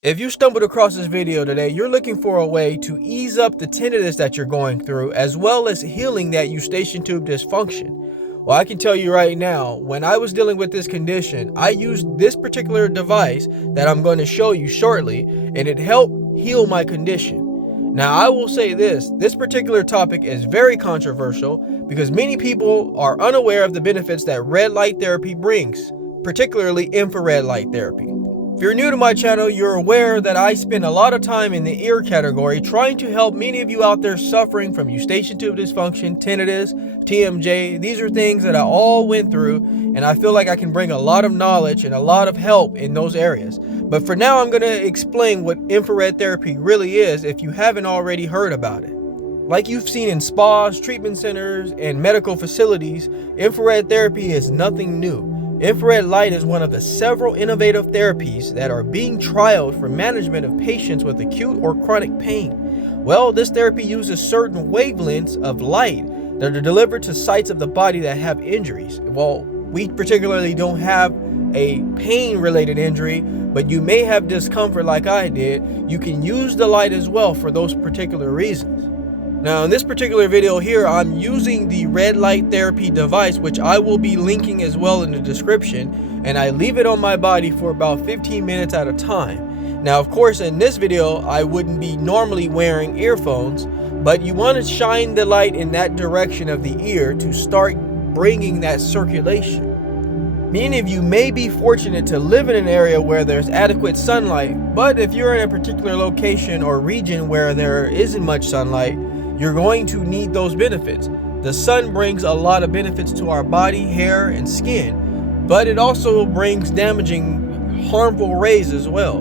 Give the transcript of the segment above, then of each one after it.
If you stumbled across this video today, you're looking for a way to ease up the tinnitus that you're going through, as well as healing that Eustachian tube dysfunction. Well, I can tell you right now, when I was dealing with this condition, I used this particular device that I'm going to show you shortly, and it helped heal my condition. Now, I will say this particular topic is very controversial because many people are unaware of the benefits that red light therapy brings, particularly infrared light therapy. If you're new to my channel, you're aware that I spend a lot of time in the ear category trying to help many of you out there suffering from Eustachian tube dysfunction, tinnitus, TMJ. These are things that I all went through, and I feel like I can bring a lot of knowledge and a lot of help in those areas. But for now, I'm going to explain what infrared therapy really is if you haven't already heard about it. Like you've seen in spas, treatment centers, and medical facilities, infrared therapy is nothing new. Infrared light is one of the several innovative therapies that are being trialed for management of patients with acute or chronic pain. Well, this therapy uses certain wavelengths of light that are delivered to sites of the body that have injuries. Well, we particularly don't have a pain-related injury, but you may have discomfort like I did. You can use the light as well for those particular reasons. Now, in this particular video here, I'm using the red light therapy device, which I will be linking as well in the description, and I leave it on my body for about 15 minutes at a time. Now, of course, in this video, I wouldn't be normally wearing earphones, but you want to shine the light in that direction of the ear to start bringing that circulation. Many of you may be fortunate to live in an area where there's adequate sunlight, but if you're in a particular location or region where there isn't much sunlight, you're going to need those benefits. The sun brings a lot of benefits to our body, hair, and skin, but it also brings damaging, harmful rays as well.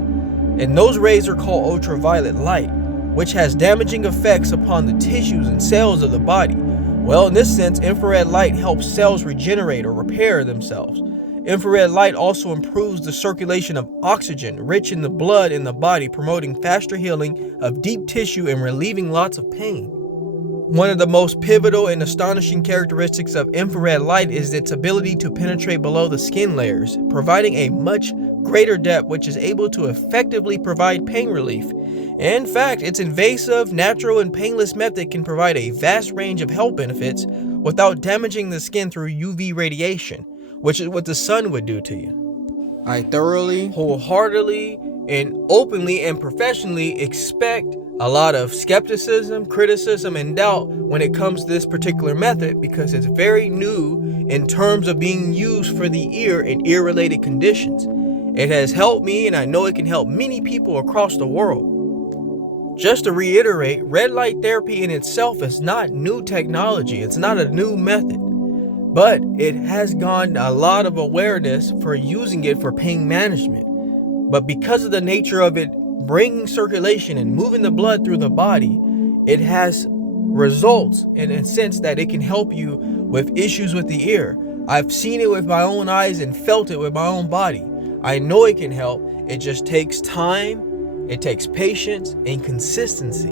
And those rays are called ultraviolet light, which has damaging effects upon the tissues and cells of the body. Well, in this sense, infrared light helps cells regenerate or repair themselves. Infrared light also improves the circulation of oxygen rich in the blood in the body, promoting faster healing of deep tissue and relieving lots of pain. One of the most pivotal and astonishing characteristics of infrared light is its ability to penetrate below the skin layers, providing a much greater depth which is able to effectively provide pain relief. In fact, its invasive, natural, and painless method can provide a vast range of health benefits without damaging the skin through UV radiation, which is what the sun would do to you. I thoroughly, wholeheartedly, and openly and professionally expect a lot of skepticism, criticism, and doubt when it comes to this particular method because it's very new in terms of being used for the ear and ear-related conditions. It has helped me, and I know it can help many people across the world. Just to reiterate, red light therapy in itself is not new technology. It's not a new method, but it has gotten a lot of awareness for using it for pain management. But because of the nature of it bringing circulation and moving the blood through the body, it has results in a sense that it can help you with issues with the ear. I've seen it with my own eyes and felt it with my own body. I know it can help. It just takes time, it takes patience, and consistency.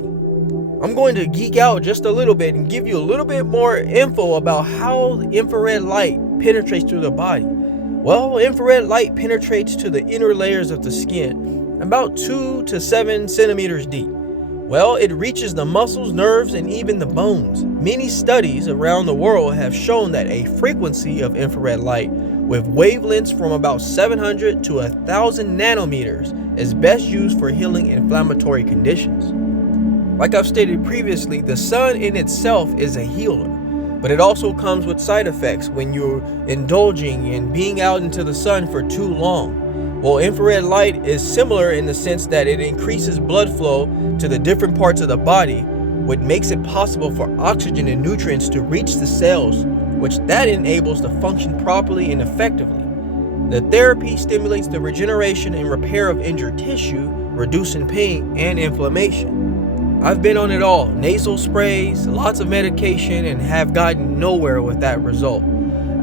I'm going to geek out just a little bit and give you a little bit more info about how infrared light penetrates through the body. Well, infrared light penetrates to the inner layers of the skin, about 2 to 7 centimeters deep. Well, it reaches the muscles, nerves, and even the bones. Many studies around the world have shown that a frequency of infrared light with wavelengths from about 700 to 1,000 nanometers is best used for healing inflammatory conditions. Like I've stated previously, the sun in itself is a healer, but it also comes with side effects when you're indulging in being out into the sun for too long. Well, infrared light is similar in the sense that it increases blood flow to the different parts of the body, which makes it possible for oxygen and nutrients to reach the cells, which that enables to function properly and effectively. The therapy stimulates the regeneration and repair of injured tissue, reducing pain and inflammation. I've been on it all, nasal sprays, lots of medication, and have gotten nowhere with that result.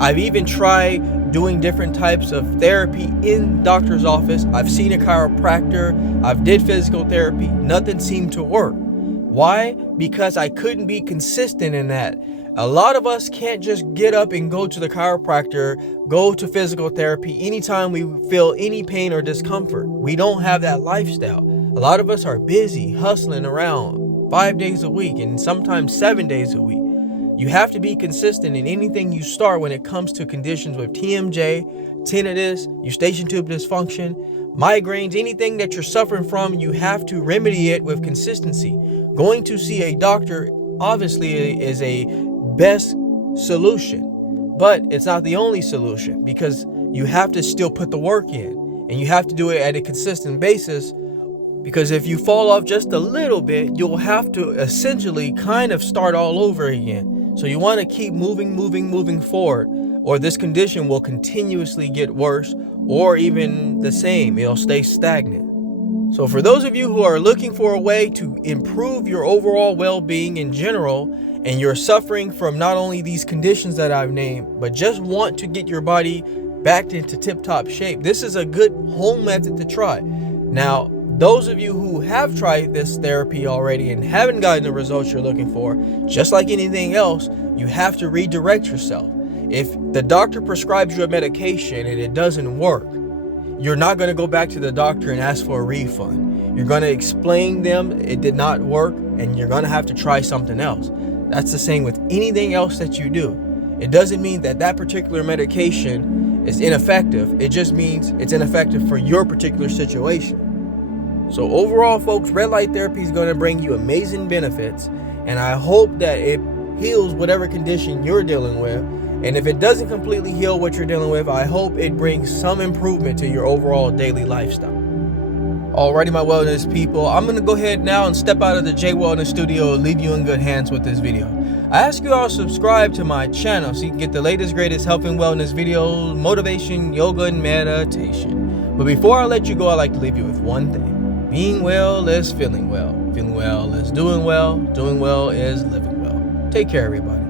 I've even tried doing different types of therapy in doctor's office. I've seen a chiropractor, I've did physical therapy, nothing seemed to work. Why? Because I couldn't be consistent in that. A lot of us can't just get up and go to the chiropractor, go to physical therapy anytime we feel any pain or discomfort. We don't have that lifestyle. A lot of us are busy, hustling around 5 days a week and sometimes 7 days a week. You have to be consistent in anything you start when it comes to conditions with TMJ, tinnitus, Eustachian Tube Dysfunction, migraines, anything that you're suffering from. You have to remedy it with consistency. Going to see a doctor obviously is a best solution, but it's not the only solution, because you have to still put the work in and you have to do it at a consistent basis, because if you fall off just a little bit, you'll have to essentially kind of start all over again. So you want to keep moving forward, or this condition will continuously get worse, or even the same, it'll stay stagnant. So for those of you who are looking for a way to improve your overall well-being in general, and you're suffering from not only these conditions that I've named, but just want to get your body back into tip-top shape, this is a good home method to try. Now, those of you who have tried this therapy already and haven't gotten the results you're looking for, just like anything else, you have to redirect yourself. If the doctor prescribes you a medication and it doesn't work, you're not going to go back to the doctor and ask for a refund. You're going to explain them it did not work, and you're going to have to try something else. That's the same with anything else that you do. It doesn't mean that that particular medication is ineffective. It just means it's ineffective for your particular situation. So overall, folks, red light therapy is going to bring you amazing benefits, and I hope that it heals whatever condition you're dealing with. And if it doesn't completely heal what you're dealing with, I hope it brings some improvement to your overall daily lifestyle. Alrighty, my wellness people, I'm going to go ahead now and step out of the Jaye Wellness Studio and leave you in good hands with this video. I ask you all to subscribe to my channel so you can get the latest, greatest health and wellness videos, motivation, yoga, and meditation. But before I let you go, I'd like to leave you with one thing. Being well is feeling well. Feeling well is doing well. Doing well is living well. Take care, everybody.